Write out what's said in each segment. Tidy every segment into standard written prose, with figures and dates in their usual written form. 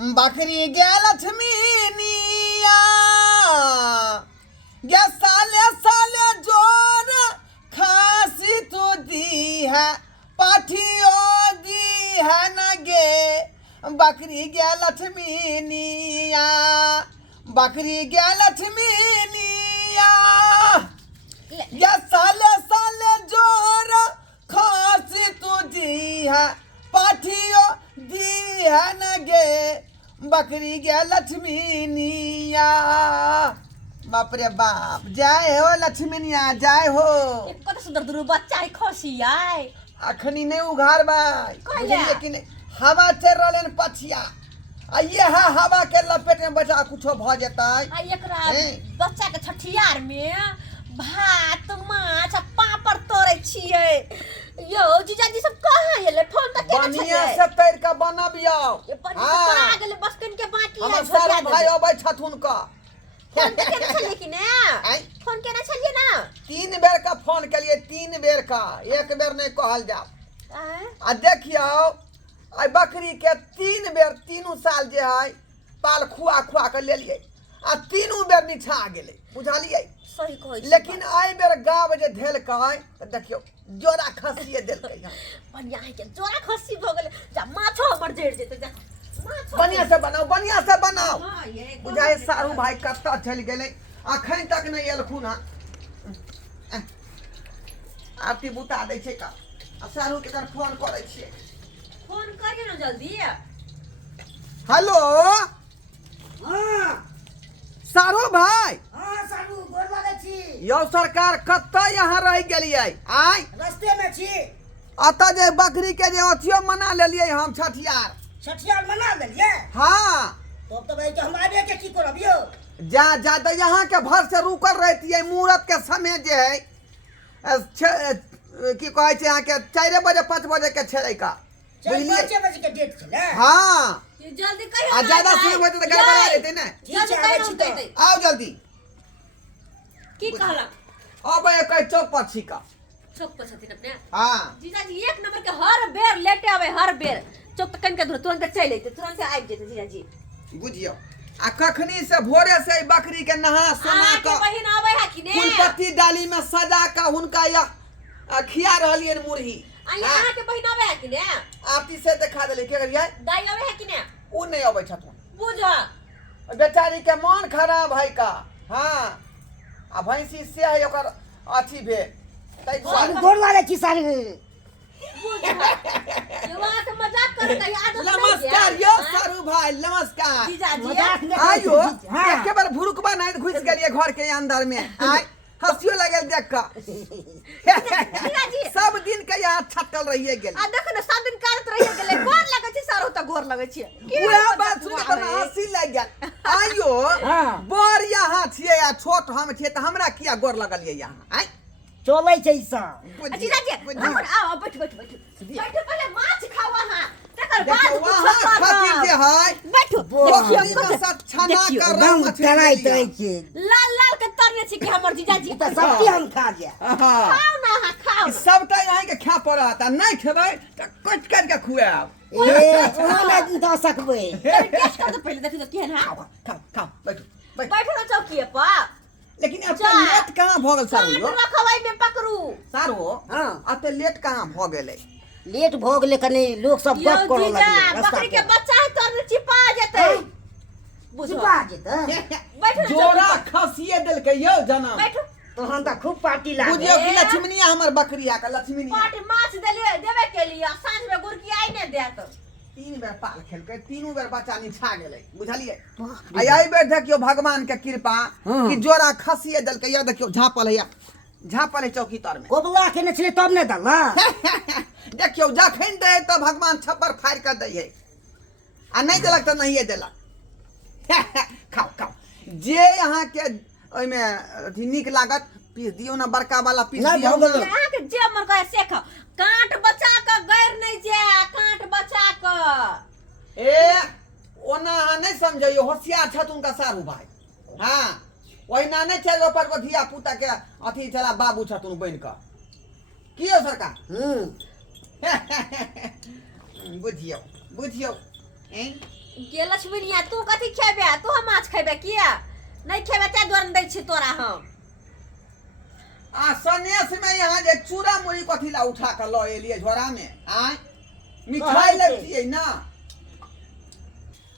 बकरी गे लक्ष्मीनिया गे साले साले जोर खासी तो दी है पाठियो दी है न गे बकरी गे लक्ष्मीनिया बकरी गे लक्ष्मीनिया गे साले साले जोर खासी तो दी है पाठियो दी है न गे बकरी गे लक्ष्मीनिया बाप रे बाप जय हो लक्ष्मीनिया जय हो कत सुंदर दुरु बच्चा है खसी आय अखनी नहीं उघार बाई कहले? लेकिन हवा चल रहले न पछिया आ ये है हवा के लपेट में बैठा कुछो भ जताई आ एकरा हैं? बच्चा के छठियार में भात माछ आ पापड़ तोड़े छिए यो जीजाजी सब कहाँ गेले फोन तक केना बनिया छले से तैर के बनबियो ये पर तोड़ा गेले बस कन के बाकी है हमर सारा भाई अबै छथुन का फोन तक केना छले कि ने आय? फोन केना छलिए ना 3 बेर का फोन कलिए 3 बेर का एक बेर नहीं कहल जाओ आय? आ देखियो आई बकरी के 3 बेर 3 साल जे है पाल खुआ खुआ के ले लिए आ 3 बेर निछा गेले बुझलिए सही कहै छी लेकिन आई बेर गाँव जे धेल कहे तो देखियो जोरा खसिए देल बढ़िया है के जोरा खसी भ गेले जा माछो हमर जड़ जेते जा माछो बढ़िया से बनाओ हां ये बुझाए सारू भाई कत्ता चल गेले अखन तक नहीं एलखुन हां आरती बुता दै छै का आ सारू के कर फोन करे छिए फोन करिए ना जल्दी हेलो हाँ सारू भाई हाँ सारू गोर लागै छी यो सरकार कत्ता यहाँ रह गेलिए आय रस्ते में छी अत जे बकरी के जे अथियो मना लेलिए हम छठियार छठियार मना लेलिए हाँ तो भाई तो हम आबे के की करब यो जा जा तो यहाँ के भर से रुकल रहती है मुहूर्त के समय जे है की कहे छै यहाँ के 4 बजे 5 बजे के छेड़े का बुझलिए 5 बजे के डेट छले हाँ जल्दी कहियो आ ज्यादा समय होते तो गड़बड़ा जेते ना ठीक है आबै छी तो आओ जल्दी की कहला अब एक चौक पर छी का चौक पर छथिन अपने हाँ जीजाजी एक नंबर के हर बेर लेटे आवे हर बेर चौक तक कन के तुरंत चल अइते तुरंत आबि जेते जीजाजी बुझियो आ कखनी से भोरे से ई बकरी के नहा सोना के का बहिन आवे है कि ने फूलपत्ती डाली में सजा का हुनका या खिया रहलिए मुरही आ यहाँ के बहिन आवे है कि ने आरती से देखा देले के करिए दाई आवे है कि ने उ नहीं अबै छथुन बुझ बेचारी के मन खराब है का हाँ आ भैंसी से है ओकर अथी भे तै सारू गोर लागै छी सारू बुझ ये बात मजाक कर के आदत नहीं नमस्कार यो सारू भाई नमस्कार जीजाजी मजाक नहीं आयो हाँ एके बार भुरुकबा नहीं घुस गेलिए घर के अंदर में आय हंसियो लगल देख का जीजाजी सब दिन के यहाँ छटल रहिए गेल आ देखो ना 7 दिन करत रहिए गेले गोर लगै छी सारो त गोर लगै छी वह बात सुन के बड़ा हंसी लग गेल आयो हाँ। बड़ यहाँ छिए या छोट हम छिए त हमरा किया गोर लगलिए यहाँ आय चलै छै ई सब जीजाजी अपन आओ बैठ पहले माछ खाओ हां तकर बाद देखो वहाँ खातिर जे है बैठो पोखरी में सब छना कर एकदम तराइत रहै छै लाल लाल के तरने छी कि हमर जीजाजी तऽ सब चीज हम खा जाय हाँ खाओ ना हाँ खाओ ई सबटा यहाँ के खा पड़त आ नहीं खेबै त कट कट के खुआब ए ओना नहीं दऽ सकबै टेस्ट कर दो पहले देखो तो केहन है खाओ बैठो बैठो बैठो ना चौकी पर लेकिन अब जा। लेट कहाँ भ गेल सारू काट यो रखवाई में पकड़ू सारू हाँ अब लेट कहाँ भ गेलै लेट भऽ गेलै कनी लोग सब यो गप करऽ जीजा लगलै रास्ता बकरी के पर बच्चा है तो चिपा जेतै बुझो छिपा जेतै बैठो ना जोरा चौकी पर। खसिए देलकै यौ जनम बैठो तहन तऽ खूब पार्टी लागल बुझियो कि लक्ष्मीनिया हमर बकरिया का लक्ष्मीनिया पाट माछ देलिए देबे के लिए सांझ में गुरकी आई ने देत 3 बेर पाल खेलकै 3 बेर बच्चा निछा गेलै बुझलिए आ एहि बेर देखियो भगवान के कृपा हाँ। कि जोरा खसिए देलकै या देखियो झापल है चौकी तर में कोबला केने छलै तब नहि दल्ला देखियो जखन दे तो भगवान छप्पर फाड़ कर दै है आ नहीं देलक तो नहीं देलक खाओ खाओ जे यहाँ के ओइ में अथी नीक लागत पीस दियो ना बड़का वाला पीस नहीं दियो भऽ गेलै। यहाँ के जे मन करे से खाओ काट बचा के गैर नहीं जे काट बचा के ए ओना अहाँ नहीं समझियो होशियार छथुन का सारू भाई हाँ ओहिना नहीं चल पर को धिया पुता के अथी चला बाबू छथुन बन का की हो सरकार बुझियो बुझियो ये लक्ष्मीनिया तू कथी खेबे? तू हम माछ खेबे किया? नहीं खेबे ते द्वार दै छी तोरा हम। आ सनेस में यहाँ जे चूड़ा मुड़ी कथी ला उठा कर लो एलिए झोरा में आय मिठाई लगती ना।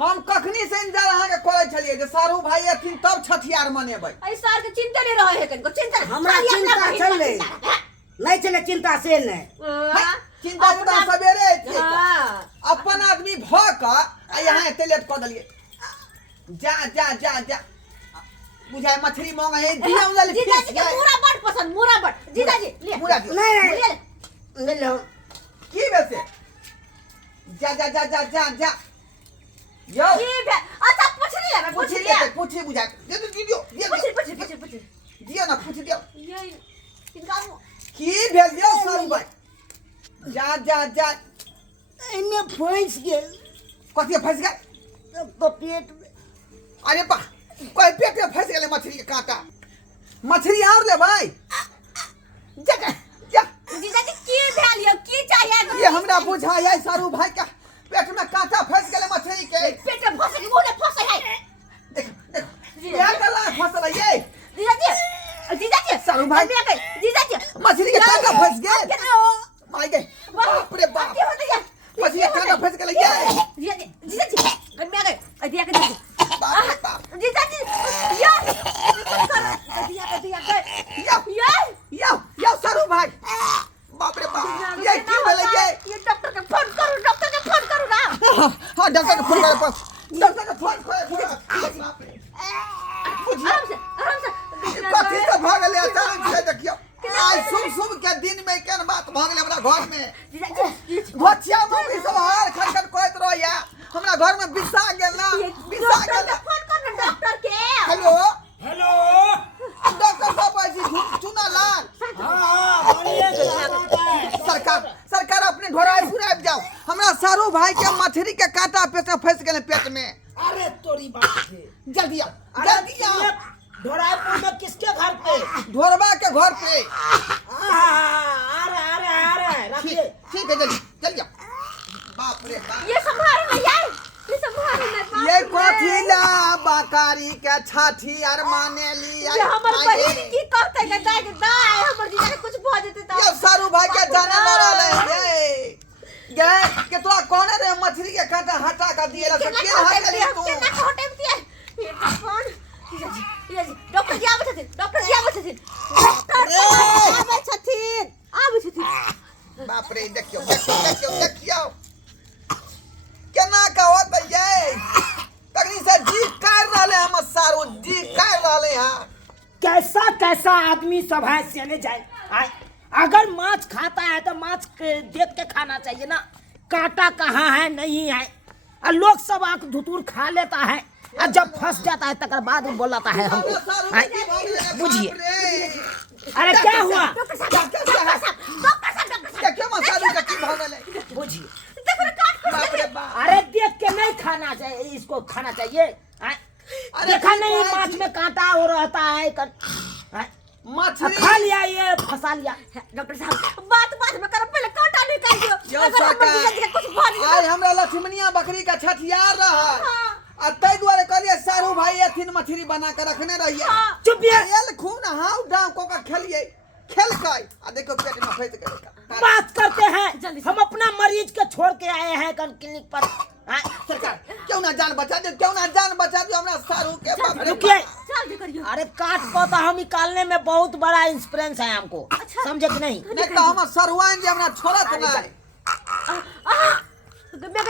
हम कखनी से इंतजार अहाँ के करे छलिए जे सारू भाई अथिन तब छठियार मनेबै। ऐ सार के चिंता नहीं रहे है कनको चिंता हमरा चिंता चले नहीं चले चिंता से नहीं चिंता तो सवेरे थे हां अपन आदमी भ क आ यहाँ एते लेट क देलिए। जा जा जा जा बुझाय मछली मांगे है दिया वाला जीजा जी के पूरा बड़ पसंद मुरा बड़ जीजा जी ले मुरा नहीं ले लो की वैसे जा जा जा जा जा जा यो की बे अच्छा पूछली ले पूछी पूछली ले पूछी बुझाय दे दियो पूछली दियो ना पूछ दियो ये इनका की भेल दियो सारू भाई जा जा जा इने फंस गेल कथी फंस गए तो पेट में अरे बा कोई पेट में फंस गए मछली के कांटा मछली और ले भाई जा जा जीजा जी की भेल यो की चाहिए ये हमरा बुझाय सारू भाई का पेट में कांटा फंस गए मछली के पेट में फंस मुंह में फंस है देख देख क्या गला फसल है ये जीजा जी सारू भाई जीजा जी मछली के कांटा फंस गए मार गए बाप रे बाप मछली के कांटा फंस गए ये जीजा जी मैं गए दिया के बाप रे बाप जीजा जी यार दिया के यो सारू भाई बाप रे बाप ये की भेलै ये डॉक्टर के फोन करू ना हां डॉक्टर के फोन करे डॉक्टर के फोन करे बाप रे आराम से कथी से भागले अचानक से देखियो आज शुभ के दिन में केन बात भागले हमरा घर में जीजा जी भछिया मम्मी सब हार खटखट कहत रहया हमरा घर में बिसा गेल ना बिसा गेल फोन कर ना डॉक्टर के हेलो हेलो डॉक्टर साहब जी चुना लाल हां बोलिए सरकार अपने ढोराई पूरा आबि जाओ हमरा सारू भाई के मछली के कांटा पेट में फंस गेल पेट में अरे तोरी बात है जल्दी आओ ढोराईपुर में किसके घर पे ढोरबा के घर पे आ रहे रखिए ठीक है जल्दी आओ बाप रे बाप ये संभाल ना यार ये संभाल ना ये कथी ला बकारी के छाठी आर माने लिया ये हमर बहिन की कहते के दाई के दाई हमर जीजा के कुछ भ जेते त ये सारू भाई के जाने लड़ा ले ये के तोरा कोने रे मछली के कांटा हटा कर दिए ला के हटा ले तू केना हटे दिए ये फोन जीजा जी डॉक्टर जी आबै छथिन डॉक्टर आबै छथिन बाप रे देखियो केना का होत ये तकनी से जी काट रहले हम सारू जी काट रहले हां कैसा कैसा आदमी सब है सेने जाए अगर माछ खाता है तो माछ देख के खाना चाहिए ना कांटा कहाँ है नहीं है और लोग सब आंख धुतूर खा लेता है और जब फंस जाता है तकर बाद बोलाता है हमको बुझिए अरे क्या हुआ बुझिए अरे देख के नहीं खाना चाहिए इसको खाना चाहिए देखा नहीं माछ में कांटा हो रहता है मछली खा लिया ये फंसा लिया डॉक्टर साहब बात में कर पहले कांटा निकाल दियो अगर हमर जीजा जी के कुछ भ आज गेल हमरा लक्ष्मणिया बकरी का छठियार रहा आ तै दुआरे कहलिए सारू भाई एथिन मछली बना के रखने रहिए चुप ये एल खूब ना हाउ डाव को का खेलिए खेल kai आ देखो पेट में फंस गए बात करते हैं हम अपना मरीज के छोड़ के आए हैं क्लिनिक पर सरकार क्यों ना जान बचा दो हमरा सारू के बाप रे रुकिए चल दे करियो अरे काट पौधा हम निकालने में बहुत बड़ा एक्सपीरियंस है हमको समझे कि नहीं नहीं तो हम सरवाइन जे हमरा छोड़त ना मैं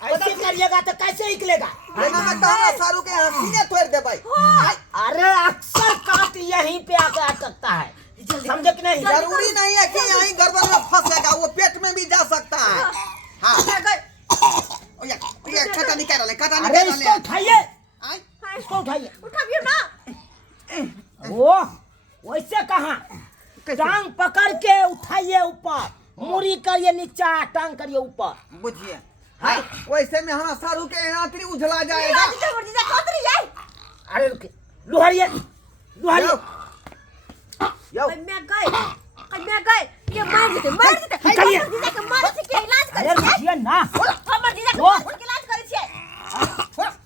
ऐसे करिएगा तो कैसे निकलेगा लेना में कहना सारू के यहाँ सीने तोड़ दे भाई अरे अक्सर काट यहीं पे आकर अटकता है समझे कि नहीं जरूरी नहीं है कि यहीं गर्दन में फंसेगा वो पेट में भी जा सकता है हाँ ये काटा निकाल अरे इसको उठाइए इसको उठाइए उठाइए ना वो वैसे कहाँ टांग पकड़ के उठाइए ऊपर मुड़ी करिए नीचा टांग करिए ऊपर बुझिए हाँ वैसे में हाँ सारू के आंतरी उझला जाएगा अरे रुके लोहरिए यो मैं गए ये मार देते निकालिए। हमर जीजा के मारे से के इलाज अरे करे छियै रुकिए ना, हमर जीजा के वो। मारे से के इलाज करे छियै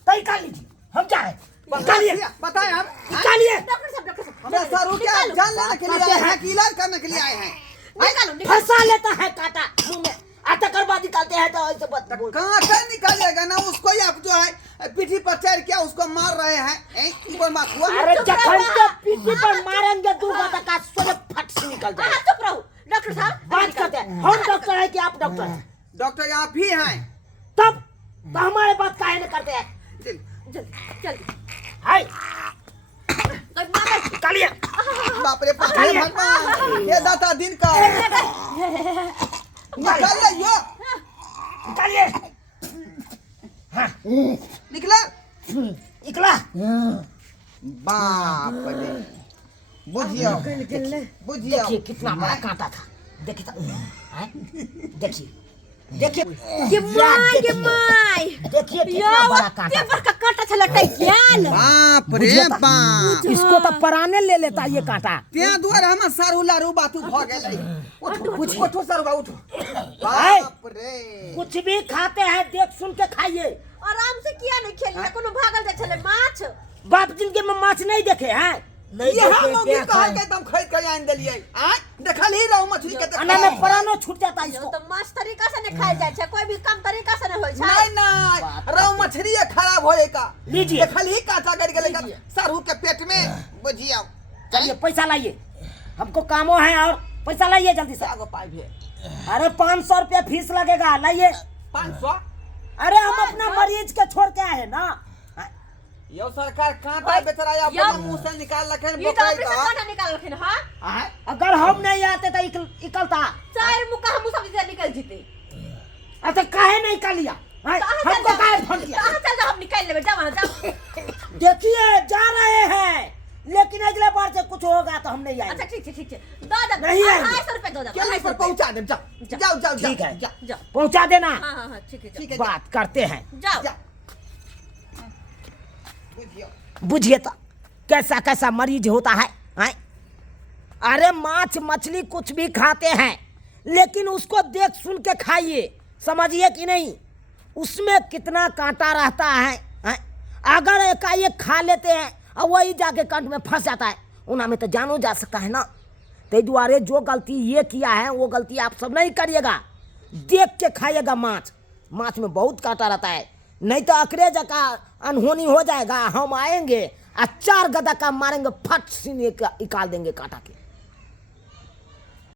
तो निकाल लीजिए, हम जा रहे हैं। निकालिए, बताए हम निकालिए। डॉक्टर साहब हमें सरू क्या जान लेने के लिए आए हैं कि इलाज करने के लिए आए हैं? निकालो निकालो फंसा लेता है कांटा मुंह में, तकर बाद निकालते हैं तो ऐसे बात बोल। कहाँ से निकालिएगा ना, उसको ही आप जो है पीठी पर चढ़ के उसको मार रहे हैं, ऊपर मार हुआ। अरे जखन के पीठी पर मारेंगे दू बात का सोले फट से निकल जाए। चुप रहो डॉक्टर साहब बात करते हैं, हम डॉक्टर है कि आप डॉक्टर हैं? डॉक्टर आप ही हैं। तब तो हमारे बात काहे नहीं करते हैं? जल्दी जल्दी हाय मामा निकालिए। बाप रे बाप रे भगवान, ये दाता दिन का निकाल लियो। निकालिए। हाँ, निकला निकला। बाप रे, बुझियो बुझियो। देखिए कितना बड़ा कांटा था, देखिए तो, हैं? देखिए देखिए ये माय देखिए कितना बड़ा कांटा था। पेपर का कांटा छले गेल बाप रे बाप, इसको तो पराने ले लेता ये कांटा। त्या दुआर हम सारू लारू बातू भ गेलै। उठो उठो सारू बा उठो। हाय। बाप रे, कुछ भी खाते हैं देख सुन के खाइए। आराम से किया नहीं खेलिए कोनो भागल जाय छले माछ बाप जिनके में माछ नहीं देखे हैं, नहीं ये हम देखे लोग क्या कहा खाए। के तुम खरीद कर आन देलिए। आ देखल ही रहू मछली के अन्ना में परानो छूट जाता है यो इसको। तो माछ तरीका से नहीं खाए जाय छै, कोई भी कम तरीका से नहीं होय छै। नहीं नहीं, रहू मछली खराब होए का। लीजिए। देखल ही काटा कर गेलै का सारू के पेट में, बुझियो। चलिए पैसा लाइए, हमको कामों है और पैसा लाइए जल्दी से। सागो पाई भे अरे 500 रुपया फीस लगेगा, लाइए। 500। अरे हम अपना मरीज के छोड़ के आए हैं ना। यो सरकार कांटा बेचारा अपना मुंह से निकाल लखन ये तो बोकाई ऑपरेशन का। कांटा निकाल रखिन हां आय अगर हम नहीं आते तो निकलता। चार मुका हम सब से निकल जीते। अच्छा काहे नहीं कर लिया? हमको काहे फोन किया? कहां चल जा हम निकाल लेबे, जा वहां जा। देखिए जा रहे हैं, लेकिन अगले बार से कुछ होगा तो हम नहीं अच्छा आएंगे। ठीक ठीक दो दो नहीं है। 250 रुपए दो दो केले पर पहुंचा दे, जाओ जाओ जाओ ठीक है। जाओ जाओ पहुंचा देना। हां हां हां ठीक है ठीक है बात करते हैं, जाओ जाओ। बुझियो बुझिए तो कैसा कैसा मरीज होता है, हैं? अरे माछ मछली कुछ भी खाते हैं, लेकिन उसको देख सुन के खाइए, समझिए कि नहीं? उसमें कितना कांटा रहता है, हैं? अगर एकाएक खा लेते हैं और वही जाके कंठ में फंस जाता है, उन्हें में तो जानो जा सकता है ना। ते द्वारे जो गलती ये किया है वो गलती आप सब नहीं करिएगा, देख के खाइएगा माछ। माछ में बहुत कांटा रहता है, नहीं तो अकरे जगह अनहोनी हो जाएगा। हम आएंगे और 4 गदा का मारेंगे, फट से निकाल देंगे कांटा के।